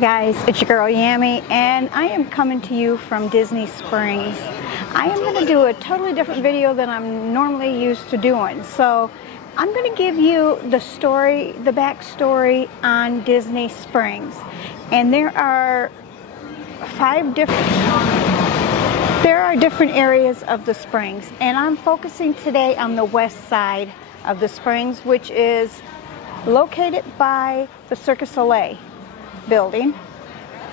Guys, it's your girl Yami, and I am coming to you from Disney Springs. I am going to do a totally different video than I'm normally used to doing. So I'm going to give you the story, the backstory on Disney Springs. And there are different areas of the Springs, and I'm focusing today on the west side of the Springs, which is located by the Cirque du Soleil building,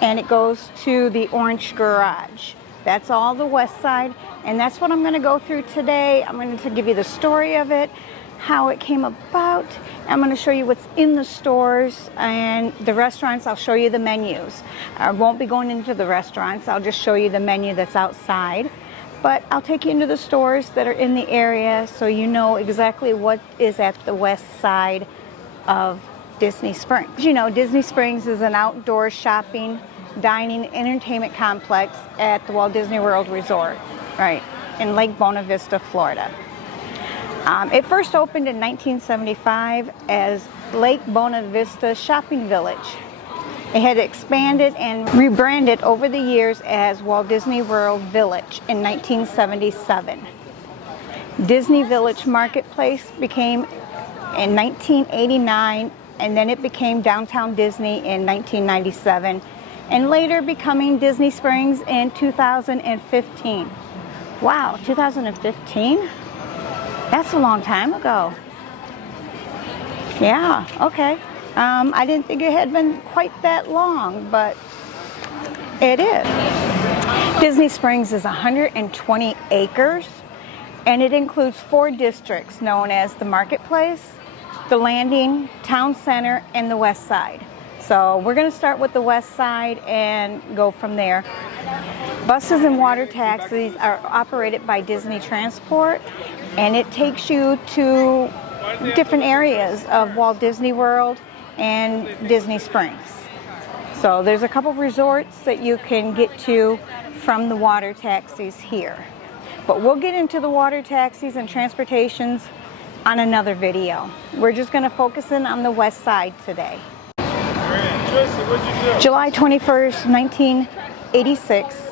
and it goes to the Orange Garage. That's all the west side, and that's what I'm going to go through today. I'm going to give you the story of it, how it came about. I'm going to show you what's in the stores and the restaurants. I'll show you the menus. I won't be going into the restaurants. I'll just show you the menu that's outside, but I'll take you into the stores that are in the area so you know exactly what is at the west side of Disney Springs. You know, Disney Springs is an outdoor shopping, dining, entertainment complex at the Walt Disney World Resort, right, in Lake Buena Vista, Florida. It first opened in 1975 as Lake Buena Vista Shopping Village. It had expanded and rebranded over the years as Walt Disney World Village in 1977. Disney Village Marketplace became in 1989, and then it became Downtown Disney in 1997, and later becoming Disney Springs in 2015. Wow, 2015? That's a long time ago. Yeah, okay. I didn't think it had been quite that long, but it is. Disney Springs is 120 acres, and it includes 4 districts known as the Marketplace, the Landing, Town Center, and the West Side. So we're going to start with the West Side and go from there. Buses and water taxis are operated by Disney Transport, and it takes you to different areas of Walt Disney World and Disney Springs. So there's a couple resorts that you can get to from the water taxis here. But we'll get into the water taxis and transportations on another video. We're just going to focus in on the west side today. July 21st, 1986,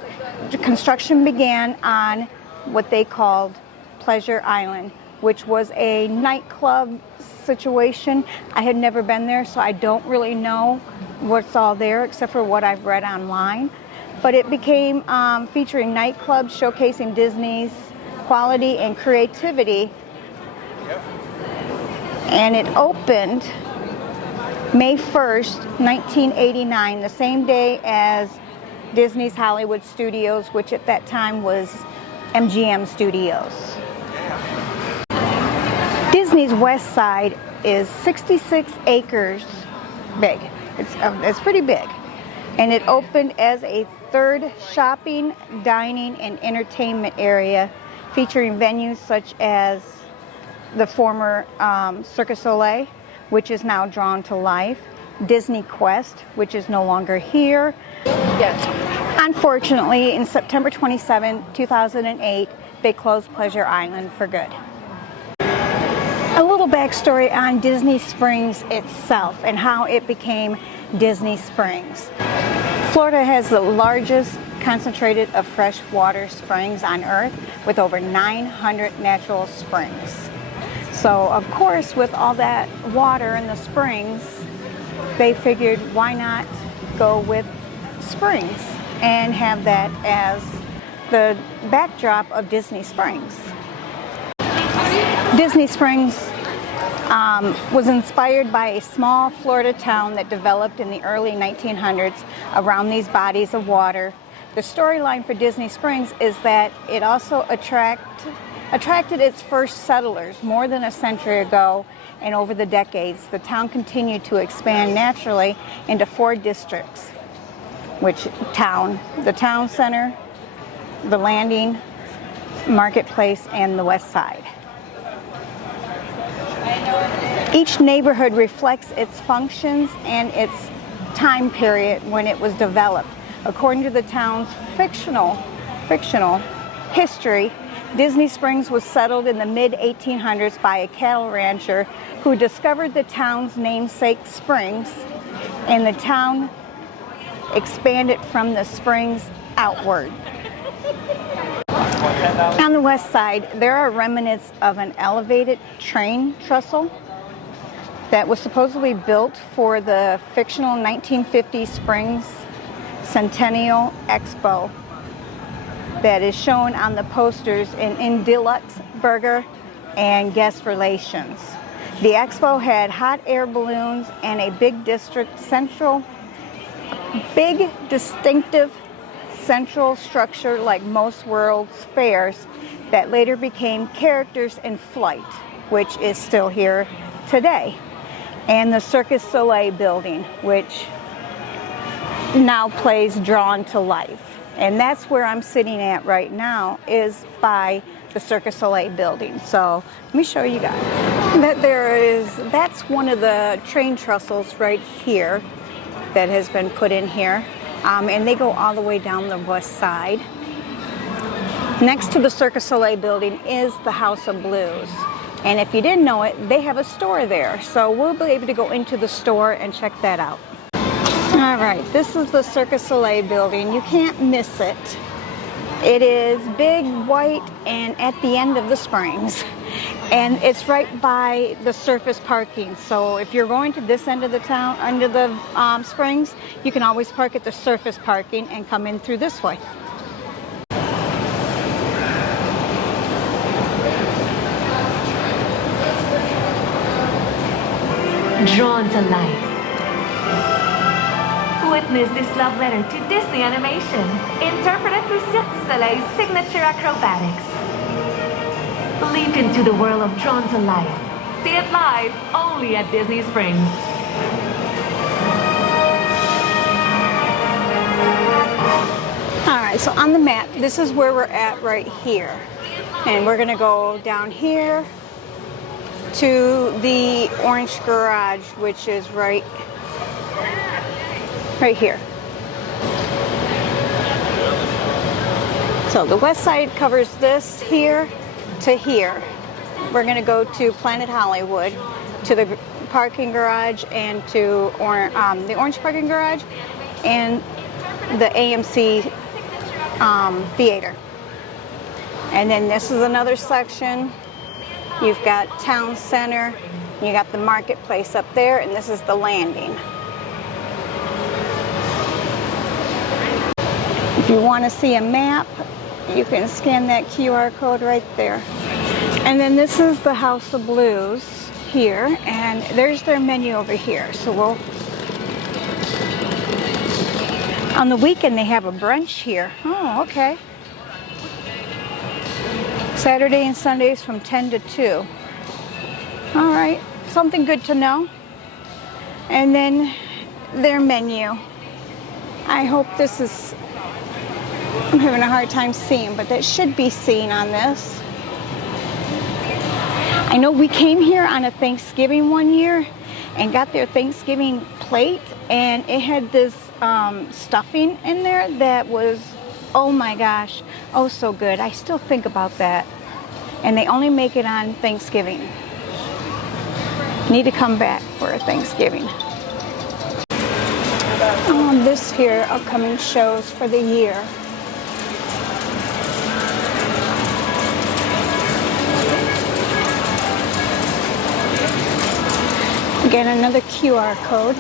construction began on what they called Pleasure Island, which was a nightclub situation. I had never been there, so I don't really know what's all there except for what I've read online. But it became featuring nightclubs showcasing Disney's quality and creativity. And it opened May 1st, 1989, the same day as Disney's Hollywood Studios, which at that time was MGM Studios. Disney's west side is 66 acres big. It's pretty big. And it opened as a 3rd shopping, dining, and entertainment area featuring venues such as the former Cirque du Soleil, which is now drawn to life, Disney Quest, which is no longer here. Yes. Unfortunately, in September 27, 2008, they closed Pleasure Island for good. A little backstory on Disney Springs itself and how it became Disney Springs. Florida has the largest concentrated of freshwater springs on Earth, with over 900 natural springs. So, of course, with all that water in the springs, they figured why not go with springs and have that as the backdrop of Disney Springs. Disney Springs was inspired by a small Florida town that developed in the early 1900s around these bodies of water. The storyline for Disney Springs is that it also attracted its first settlers more than a century ago, and over the decades, the town continued to expand naturally into 4 districts, the Town Center, the Landing, Marketplace, and the West Side. Each neighborhood reflects its functions and its time period when it was developed. According to the town's fictional history, Disney Springs was settled in the mid-1800s by a cattle rancher who discovered the town's namesake springs, and the town expanded from the springs outward. On the west side, there are remnants of an elevated train trestle that was supposedly built for the fictional 1950 Springs Centennial Expo that is shown on the posters in Deluxe Burger and Guest Relations. The expo had hot air balloons and a big distinctive central structure like most World's Fairs that later became characters in flight, which is still here today. And the Cirque du Soleil building, which now plays Drawn to Life. And that's where I'm sitting at right now, is by the Cirque du Soleil building. So let me show you guys. That's one of the train trestles right here that has been put in here. And they go all the way down the west side. Next to the Cirque du Soleil building is the House of Blues. And if you didn't know it, they have a store there. So we'll be able to go into the store and check that out. All right, this is the Cirque du Soleil building. You can't miss it. It is big, white, and at the end of the Springs. And it's right by the surface parking. So if you're going to this end of the town, under the Springs, you can always park at the surface parking and come in through this way. Drawn to Life. Witness this love letter to Disney Animation, interpreted through Cirque du Soleil's signature acrobatics. Leap into the world of Drawn to Life. See it live only at Disney Springs. All right, so on the map, this is where we're at right here. And we're gonna go down here to the Orange Garage, which is right here. So the west side covers this here to here. We're going to go to Planet Hollywood, to the parking garage, and to the Orange parking garage, and the AMC theater. And then this is another section. You've got Town Center, you got the marketplace up there, and this is the landing. If you want to see a map, you can scan that QR code right there. And then this is the House of Blues here, and there's their menu over here. So on the weekend they have a brunch here. Oh, okay. Saturday and Sundays from 10 to 2. All right, something good to know. And then their menu. I hope this is, I'm having a hard time seeing, but that should be seen on this. I know we came here on a Thanksgiving one year and got their Thanksgiving plate, and it had this stuffing in there that was, oh my gosh, oh so good. I still think about that. And they only make it on Thanksgiving. Need to come back for Thanksgiving. This here, upcoming shows for the year. Again, another QR code.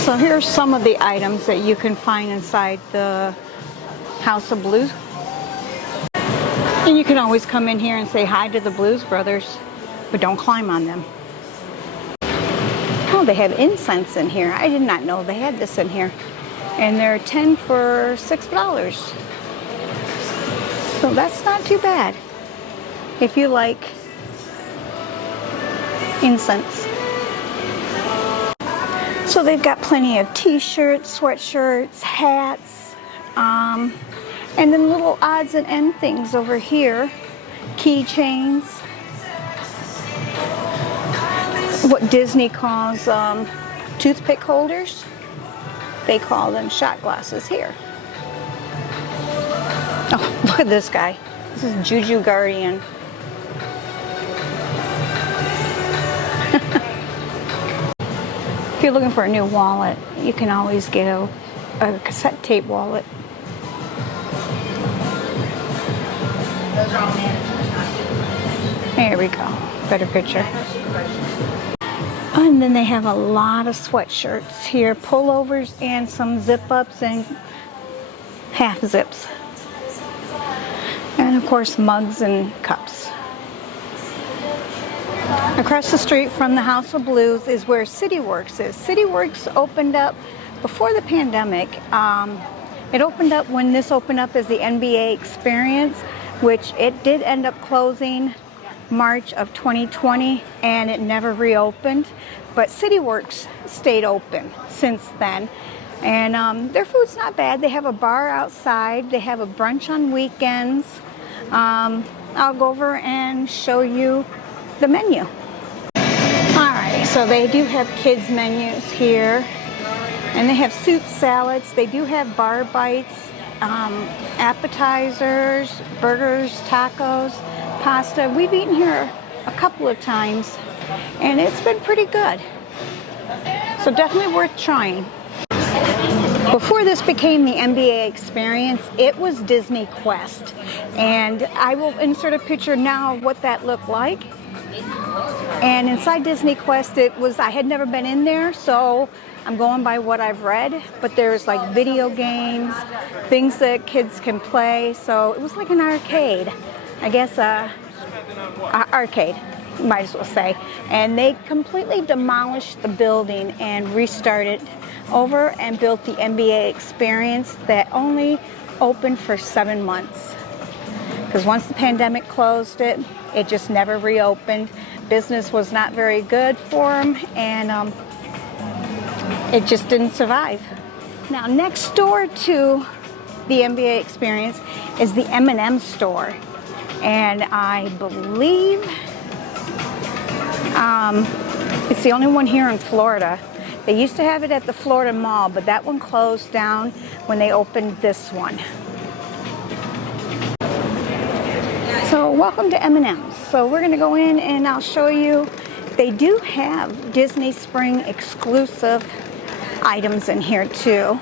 So here's some of the items that you can find inside the House of Blues. And you can always come in here and say hi to the Blues Brothers, but don't climb on them. Oh, they have incense in here. I did not know they had this in here. And they're 10 for $6. So that's not too bad. if you like incense. So they've got plenty of t-shirts, sweatshirts, hats, and then little odds and end things over here. Keychains. What Disney calls toothpick holders. They call them shot glasses here. Oh, look at this guy. This is Juju Guardian. If you're looking for a new wallet, you can always get a cassette tape wallet. There we go. Better picture. And then they have a lot of sweatshirts here, pullovers and some zip-ups and half zips. And of course mugs and cups. Across the street from the House of Blues is where CityWorks is. CityWorks opened up before the pandemic. It opened up when this opened up as the NBA Experience, which it did end up closing March of 2020, and it never reopened. But CityWorks stayed open since then. And their food's not bad. They have a bar outside. They have a brunch on weekends. I'll go over and show you the menu. Alright, so they do have kids menus here. And they have soup salads. They do have bar bites, appetizers, burgers, tacos, pasta. We've eaten here a couple of times and it's been pretty good. So definitely worth trying. Before this became the NBA Experience, it was Disney Quest. And I will insert a picture now of what that looked like. And inside Disney Quest, I had never been in there, so I'm going by what I've read. But there's like video games, things that kids can play. So it was like an arcade. I guess arcade, you might as well say. And they completely demolished the building and restarted over and built the NBA Experience that only opened for 7 months. Because once the pandemic closed it, it just never reopened. Business was not very good for them, and it just didn't survive. Now, next door to the NBA Experience is the M&M store. And I believe it's the only one here in Florida. They used to have it at the Florida Mall, but that one closed down when they opened this one. So welcome to M&M's. So we're going to go in and I'll show you. They do have Disney Spring exclusive items in here too.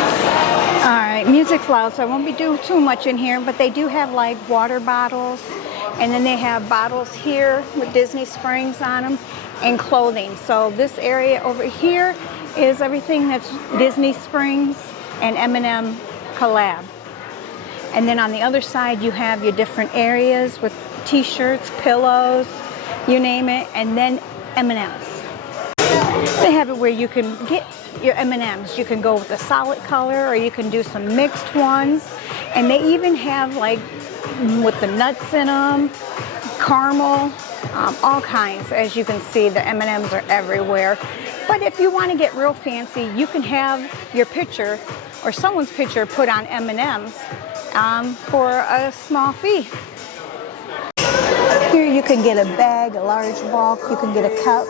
Alright, music's loud, so I won't be doing too much in here, but they do have like water bottles, and then they have bottles here with Disney Springs on them, and clothing. So this area over here is everything that's Disney Springs and M&M collab. And then on the other side you have your different areas with t-shirts, pillows, you name it, and then M&M's. They have it where you can get your M&M's. You can go with a solid color or you can do some mixed ones. And they even have like with the nuts in them, caramel, all kinds. As you can see, the M&M's are everywhere. But if you want to get real fancy, you can have your picture or someone's picture put on M&M's for a small fee. Here you can get a bag, a large bulk, you can get a cup.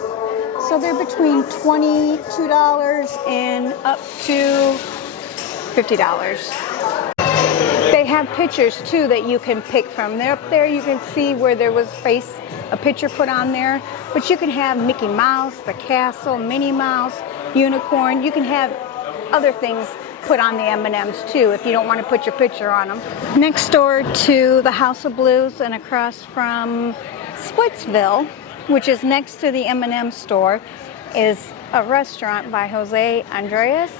So they're between $22 and up to $50. They have pictures too that you can pick from. They're up there, you can see where there was a picture put on there. But you can have Mickey Mouse, the castle, Minnie Mouse, unicorn. You can have other things put on the M&M's too if you don't want to put your picture on them. Next door to the House of Blues and across from Splitsville, which is next to the M&M store, is a restaurant by Jose Andres.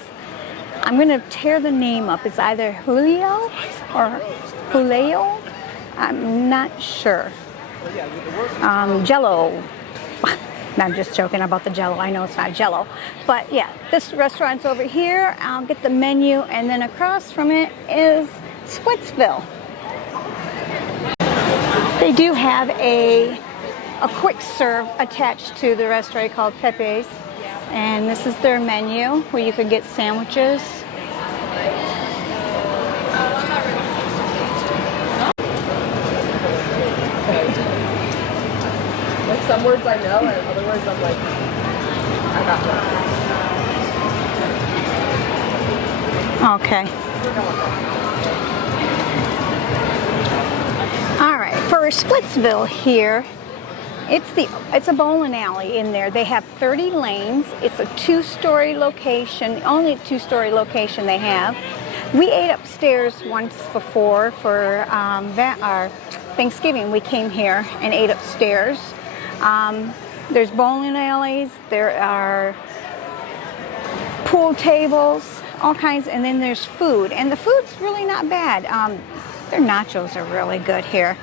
I'm going to tear the name up. It's either Julio or Julio. I'm not sure. Jello. No, I'm just joking about the Jello. I know it's not Jello. But yeah, this restaurant's over here. I'll get the menu, and then across from it is Splitsville. They do have a quick serve attached to the restaurant called Pepe's. And this is their menu where you can get sandwiches. Like some words I know and other words I'm like, I got one. Okay. All right, for Splitsville here, it's a bowling alley in there. They have 30 lanes. It's a two-story location, only a two-story location they have. We ate upstairs once before for our Thanksgiving. We came here and ate upstairs. There's bowling alleys, there are pool tables, all kinds, and then there's food. And the food's really not bad. Their nachos are really good here.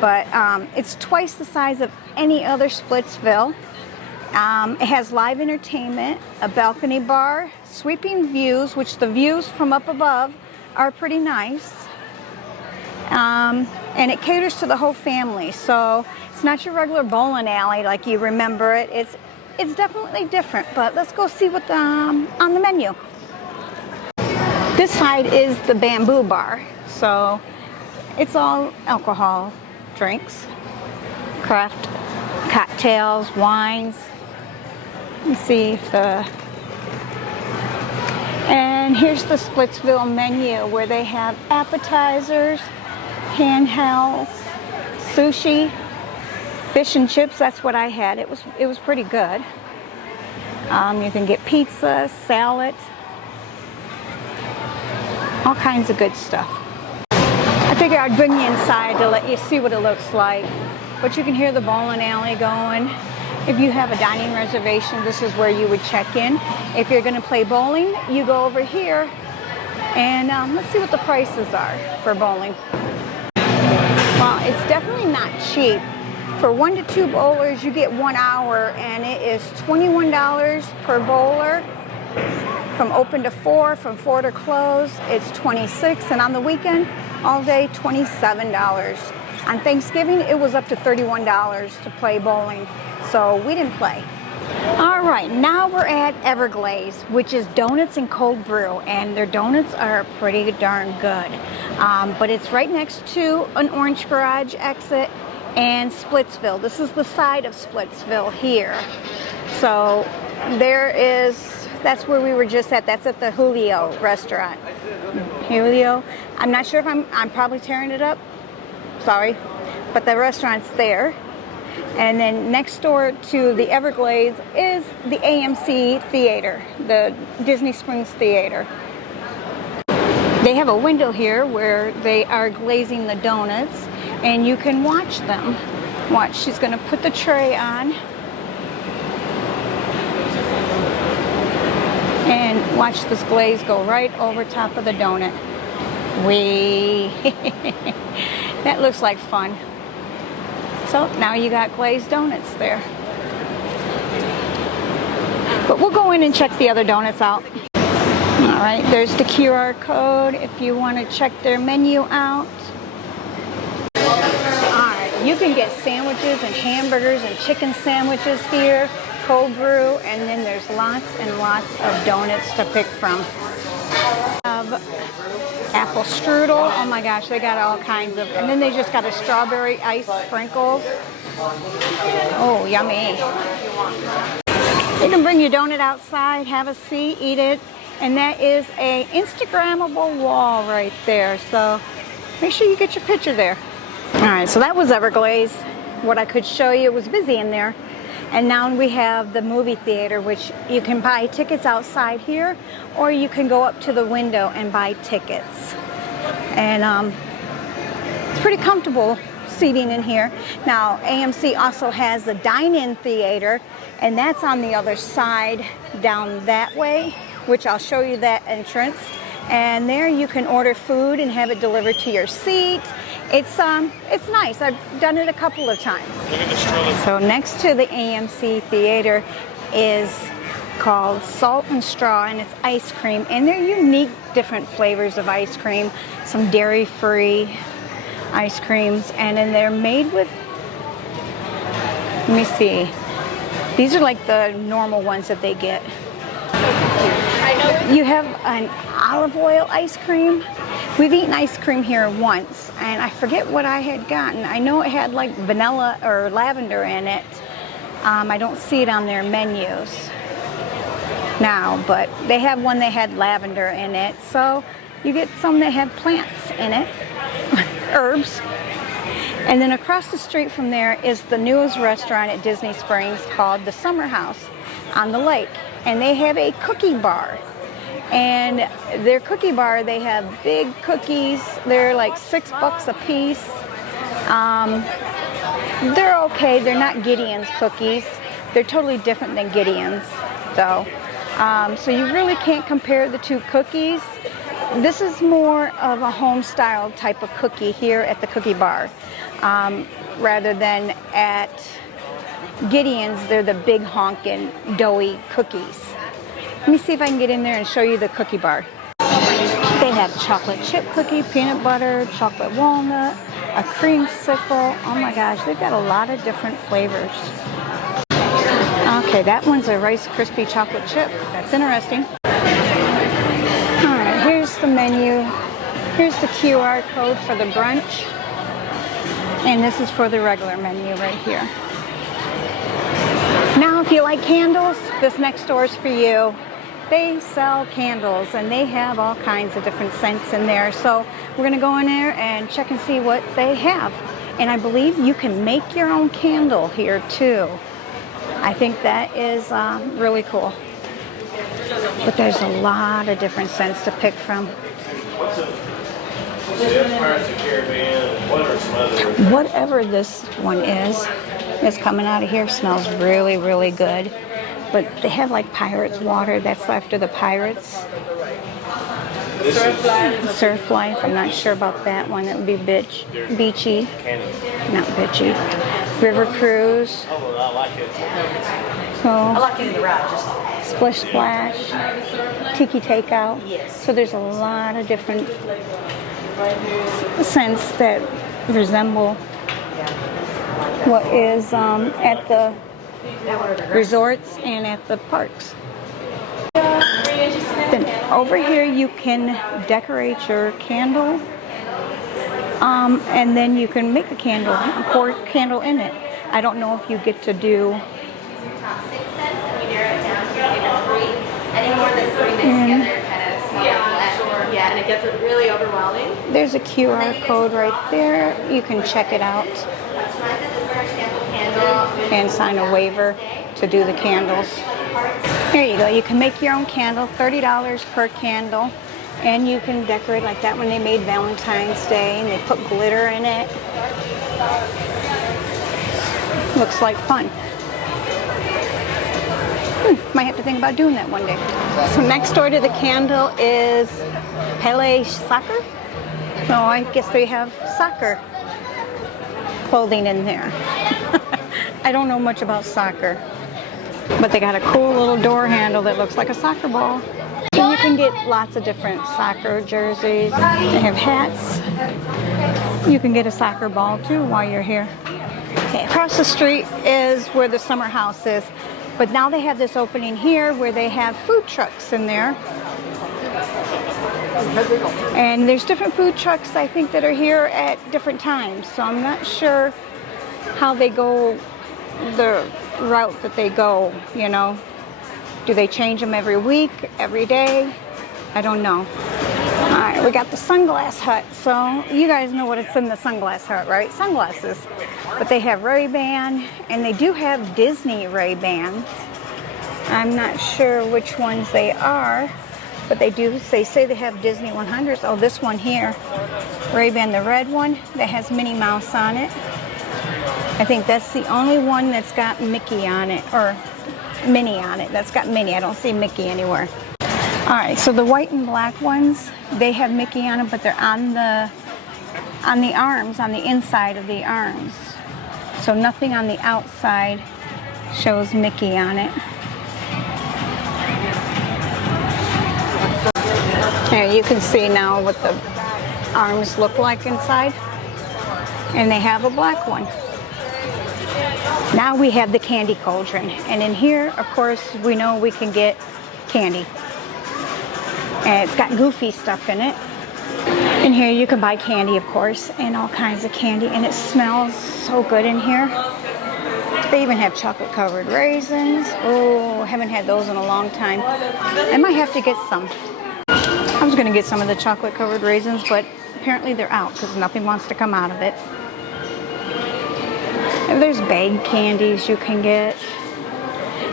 But it's twice the size of any other Splitsville. It has live entertainment, a balcony bar, sweeping views, which the views from up above are pretty nice. And it caters to the whole family. So it's not your regular bowling alley like you remember it. It's definitely different, but let's go see what's on the menu. This side is the Bamboo Bar. So it's all alcohol drinks, craft cocktails, wines. Let's see if and here's the Splitsville menu where they have appetizers, handhelds, sushi, fish and chips. That's what I had. It was pretty good. You can get pizza, salad, all kinds of good stuff. I figured I'd bring you inside to let you see what it looks like. But you can hear the bowling alley going. If you have a dining reservation, this is where you would check in. If you're going to play bowling, you go over here. And let's see what the prices are for bowling. Well, it's definitely not cheap. For 1 to 2 bowlers, you get 1 hour, and it is $21 per bowler. From open to 4, from 4 to close, it's $26, and on the weekend, all day, $27. On Thanksgiving, it was up to $31 to play bowling, so we didn't play. All right, now we're at Everglaze, which is donuts and cold brew, and their donuts are pretty darn good. But it's right next to an Orange Garage exit and Splitsville. This is the side of Splitsville here. So that's where we were just at. That's at the Julio restaurant. Julio. I'm not sure if I'm probably tearing it up. Sorry. But the restaurant's there. And then next door to the Everglades is the AMC Theater, the Disney Springs Theater. They have a window here where they are glazing the donuts, and you can watch them. Watch, she's going to put the tray on. And watch this glaze go right over top of the donut. That looks like fun. So now you got glazed donuts there. But we'll go in and check the other donuts out. All right, there's the QR code if you want to check their menu out. All right, you can get sandwiches and hamburgers and chicken sandwiches here, cold brew, and then there's lots and lots of donuts to pick from. Apple strudel, oh my gosh, they got all kinds of, and then they just got a strawberry ice sprinkles. Oh, yummy. You can bring your donut outside, have a seat, eat it, and that is a Instagrammable wall right there, so make sure you get your picture there. All right, so that was Everglaze. What I could show you, it was busy in there. And now we have the movie theater, which you can buy tickets outside here, or you can go up to the window and buy tickets. And it's pretty comfortable seating in here. Now, AMC also has a dine-in theater, and that's on the other side down that way, which I'll show you that entrance. And there you can order food and have it delivered to your seat. It's nice. I've done it a couple of times. So next to the AMC Theater is called Salt and Straw, and it's ice cream. And they're unique, different flavors of ice cream. Some dairy-free, ice creams, and then they're made with, let me see, these are like the normal ones that they get. You have an olive oil ice cream. We've eaten ice cream here once, and I forget what I had gotten. I know it had like vanilla or lavender in it. I don't see it on their menus now, but they have one that had lavender in it. So you get some that have plants in it, herbs. And then across the street from there is the newest restaurant at Disney Springs called the Summer House on the lake. And they have a cookie bar. And their cookie bar, they have big cookies. They're like $6 a piece. They're okay. They're not Gideon's cookies. They're totally different than Gideon's, though. So you really can't compare the two cookies. This is more of a home-style type of cookie here at the cookie bar, rather than at Gideon's. They're the big honkin' doughy cookies. Let me see if I can get in there and show you the cookie bar. They have chocolate chip cookie, peanut butter, chocolate walnut, a creamsicle. Oh my gosh, they've got a lot of different flavors. Okay, that one's a Rice Krispie chocolate chip. That's interesting. All right, here's the menu. Here's the QR code for the brunch. And this is for the regular menu right here. Now, if you like candles, this next door is for you. They sell candles, and they have all kinds of different scents in there. So we're going to go in there and check and see what they have. And I believe you can make your own candle here, too. I think that is really cool. But there's a lot of different scents to pick from. Whatever this one is that's coming out of here smells really, really good. But they have like Pirates water. That's after the Pirates. Surf Life. I'm not sure about that one. That would be Beachy. Not Bitchy. River Cruise. So, I like it in the right. Splish Splash. Tiki Takeout. Yes. So there's a lot of different scents that resemble what is at the resorts and at the parks. Then over here you can decorate your candle, and then you can make a candle, pour a candle in it. I don't know if you get to do Yeah, and it gets really overwhelming. There's a QR code right there. You can check it out and sign a waiver to do the candles. Here you go. You can make your own candle, $30 per candle, and you can decorate like that one they made Valentine's Day, and they put glitter in it. Looks like fun. Might have to think about doing that one day. So next door to the candle is Pele Soccer. So I guess they have soccer clothing in there. I don't know much about soccer, but they got a cool little door handle that looks like a soccer ball. So you can get lots of different soccer jerseys. They have hats. You can get a soccer ball too while you're here. Okay, across the street is where the Summer House is. But now they have this opening here where they have food trucks in there. And there's different food trucks, I think, that are here at different times. So I'm not sure how they go, the route that they go, you know. Do they change them every week, every day? I don't know. All right, we got the Sunglass Hut. So you guys know what it's in the Sunglass Hut, right? Sunglasses. But they have Ray-Ban, and they do have Disney Ray-Bans. I'm not sure which ones they are, but they say they have Disney 100s. Oh, this one here, Ray-Ban, the red one that has Minnie Mouse on it. I think that's the only one that's got Mickey on it, or Minnie on it. That's got Minnie. I don't see Mickey anywhere. All right, so the white and black ones, they have Mickey on them, but they're on the arms, on the inside of the arms. So nothing on the outside shows Mickey on it. Here, you can see now what the arms look like inside. And they have a black one. Now we have the candy cauldron. And in here, of course, we know we can get candy. And it's got Goofy stuff in it. In here you can buy candy, of course, and all kinds of candy. And it smells so good in here. They even have chocolate covered raisins. Oh, I haven't had those in a long time. I might have to get some. I was gonna get some of the chocolate covered raisins, but apparently they're out because nothing wants to come out of it. And there's bagged candies you can get.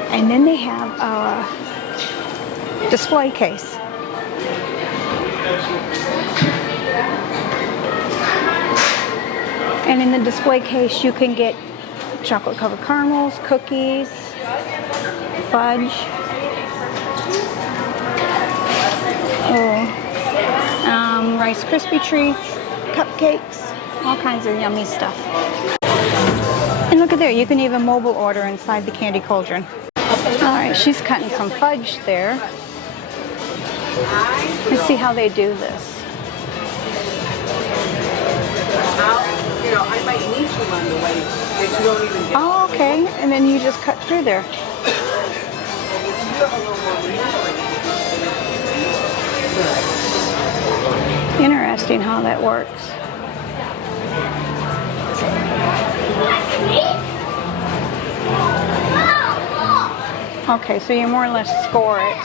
And then they have a display case. And in the display case you can get chocolate covered caramels, cookies, fudge, Rice Krispie treats, cupcakes, all kinds of yummy stuff. And look at there, you can even mobile order inside the candy cauldron. Alright, she's cutting some fudge there. Let's see how they do this. I might need you on the way if you don't even get. Oh, okay. And then you just cut through there. Interesting how that works. Okay, so you more or less score it.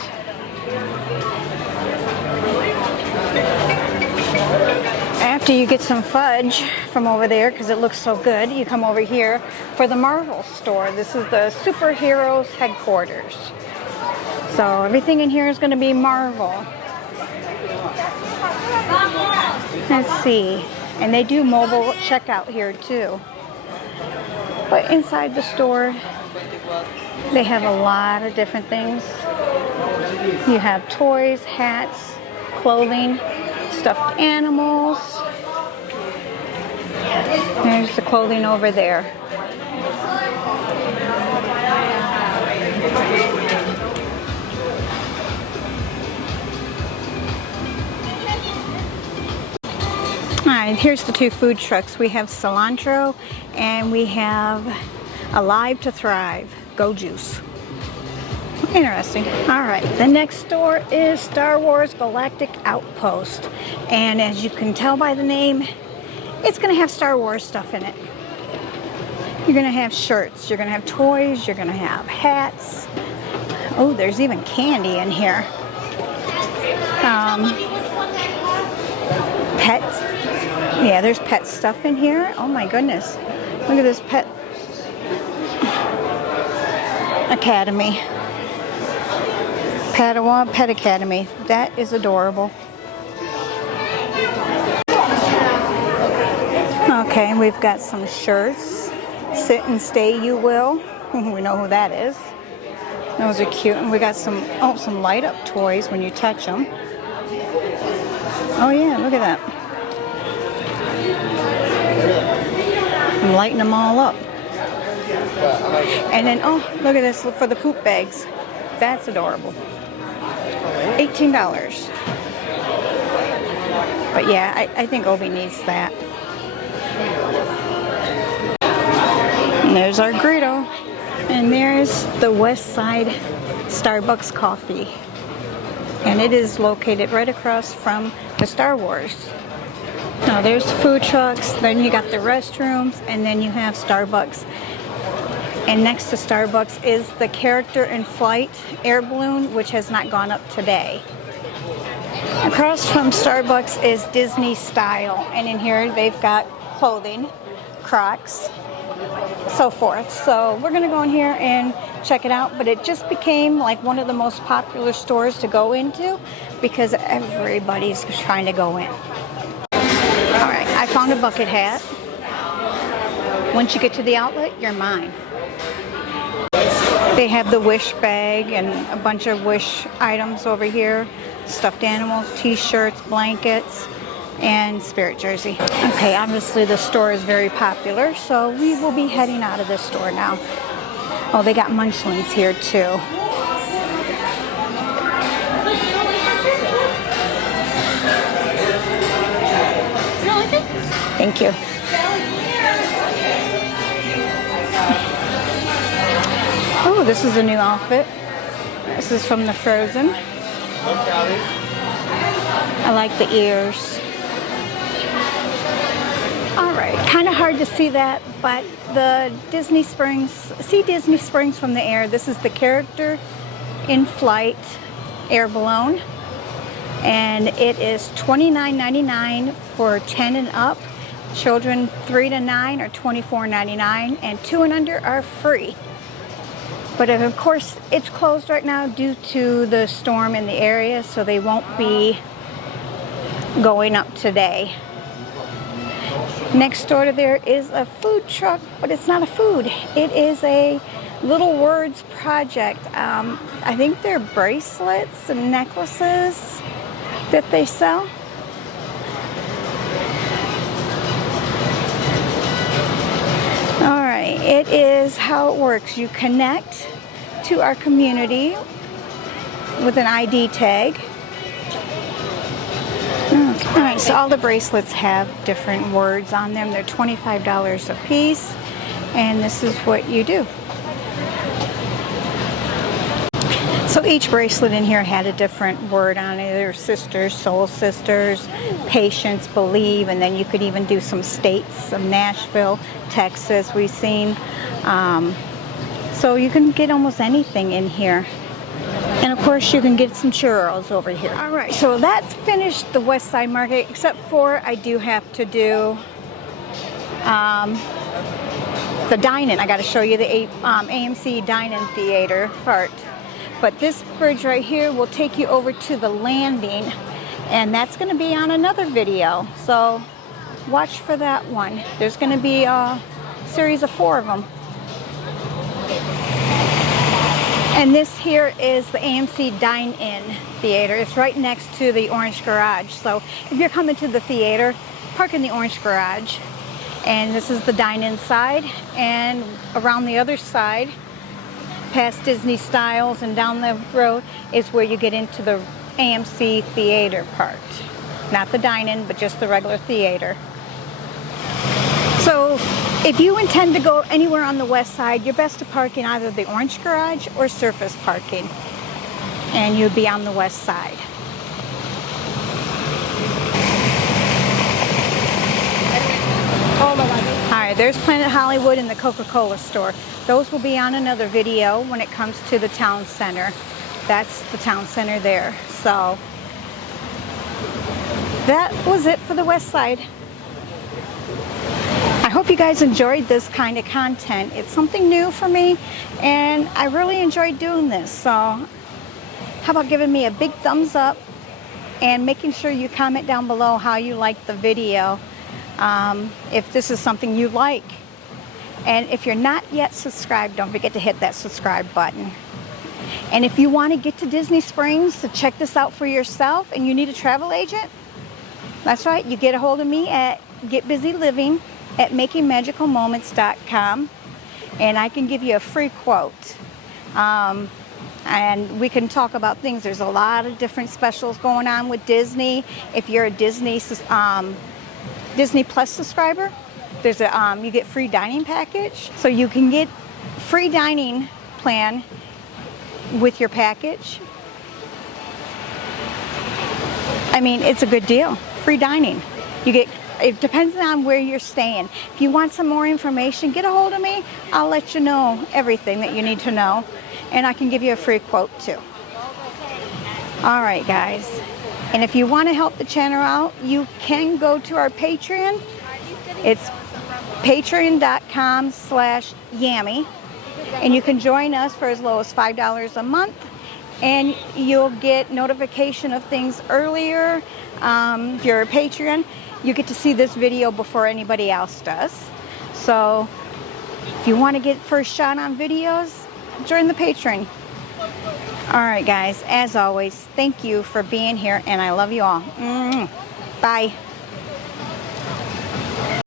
After you get some fudge from over there, because it looks so good, you come over here for the Marvel store. This is the superheroes headquarters. So everything in here is going to be Marvel. Let's see. And they do mobile checkout here too. But inside the store, they have a lot of different things. You have toys, hats, clothing, stuffed animals. There's the clothing over there. Alright, here's the two food trucks. We have Cilantro and we have Alive to Thrive, Go Juice. Interesting. Alright, the next store is Star Wars Galactic Outpost. And as you can tell by the name, it's going to have Star Wars stuff in it. You're going to have shirts, you're going to have toys, you're going to have hats. Oh, there's even candy in here. Pets. Yeah, there's pet stuff in here. Oh my goodness. Look at this Pet Academy. Padawan Pet Academy. That is adorable. Okay, we've got some shirts. Sit and Stay You Will. We know who that is. Those are cute. And we got some light up toys when you touch them. Oh yeah, look at that. I'm lighting them all up. And then, oh, look at this for the poop bags. That's adorable. $18. But yeah, I think Obi needs that. And there's our Greedo. And there's the West Side Starbucks coffee. And it is located right across from the Star Wars. Now there's food trucks, then you got the restrooms, and then you have Starbucks. And next to Starbucks is the Character in Flight air balloon, which has not gone up today. Across from Starbucks is Disney Style, and in here they've got clothing, Crocs, so forth. So we're gonna go in here and check it out, but it just became like one of the most popular stores to go into because everybody's trying to go in. All right, I found a bucket hat. Once you get to the outlet, you're mine. They have the Wish bag and a bunch of Wish items over here. Stuffed animals, t-shirts, blankets, and Spirit jersey. Okay, obviously the store is very popular, so we will be heading out of this store now. Oh, they got Munchlings here too. Thank you. Oh, this is a new outfit. This is from the Frozen. I like the ears. All right, kind of hard to see that, but the Disney Springs, see Disney Springs from the air. This is the character in flight air balloon, and it is $29.99 for 10 and up. Children 3 to 9 are $24.99, and 2 and under are free. But of course, it's closed right now due to the storm in the area, so they won't be going up today. Next door to there is a food truck, but it's not a food. It is a Little Words project. I think they're bracelets and necklaces that they sell. All right, it is how it works. You connect to our community with an ID tag. All right, so all the bracelets have different words on them. They're $25 a piece, and this is what you do. So each bracelet in here had a different word on it. They're sisters, soul sisters, patience, believe, and then you could even do some states, some Nashville, Texas we've seen. So you can get almost anything in here. And of course you can get some churros over here. All right, so that's finished the West Side Market, except for I do have to do the dine-in. I got to show you the AMC dine-in theater part. But this bridge right here will take you over to the landing, and that's going to be on another video. So watch for that one. There's going to be a series of 4 of them. And this here is the AMC Dine-In Theater. It's right next to the Orange Garage. So if you're coming to the theater, park in the Orange Garage. And this is the dine-in side. And around the other side, past Disney Styles and down the road, is where you get into the AMC theater part. Not the dine-in, but just the regular theater. So if you intend to go anywhere on the west side, you're best to park in either the Orange Garage or surface parking, and you'll be on the west side. All right, there's Planet Hollywood and the Coca-Cola store. Those will be on another video when it comes to the town center. That's the town center there. So that was it for the west side. I hope you guys enjoyed this kind of content. It's something new for me, and I really enjoyed doing this. So how about giving me a big thumbs up and making sure you comment down below how you liked the video, if this is something you like. And if you're not yet subscribed, don't forget to hit that subscribe button. And if you want to get to Disney Springs to check this out for yourself and you need a travel agent, that's right, you get a hold of me at getbusyliving@makingmagicalmoments.com, and I can give you a free quote. And we can talk about things. There's a lot of different specials going on with Disney. If you're a Disney Plus subscriber, there's a you get free dining package. So you can get free dining plan with your package. I mean, it's a good deal. Free dining. You get, it depends on where you're staying. If you want some more information, get a hold of me. I'll let you know everything that you need to know, and I can give you a free quote too. All right, guys. And if you want to help the channel out, you can go to our Patreon. It's patreon.com/Yammy, and you can join us for as low as $5 a month, and you'll get notification of things earlier. If you're a Patreon, you get to see this video before anybody else does. So if you want to get first shot on videos, join the Patreon. All right, guys, as always, thank you for being here, and I love you all. Bye.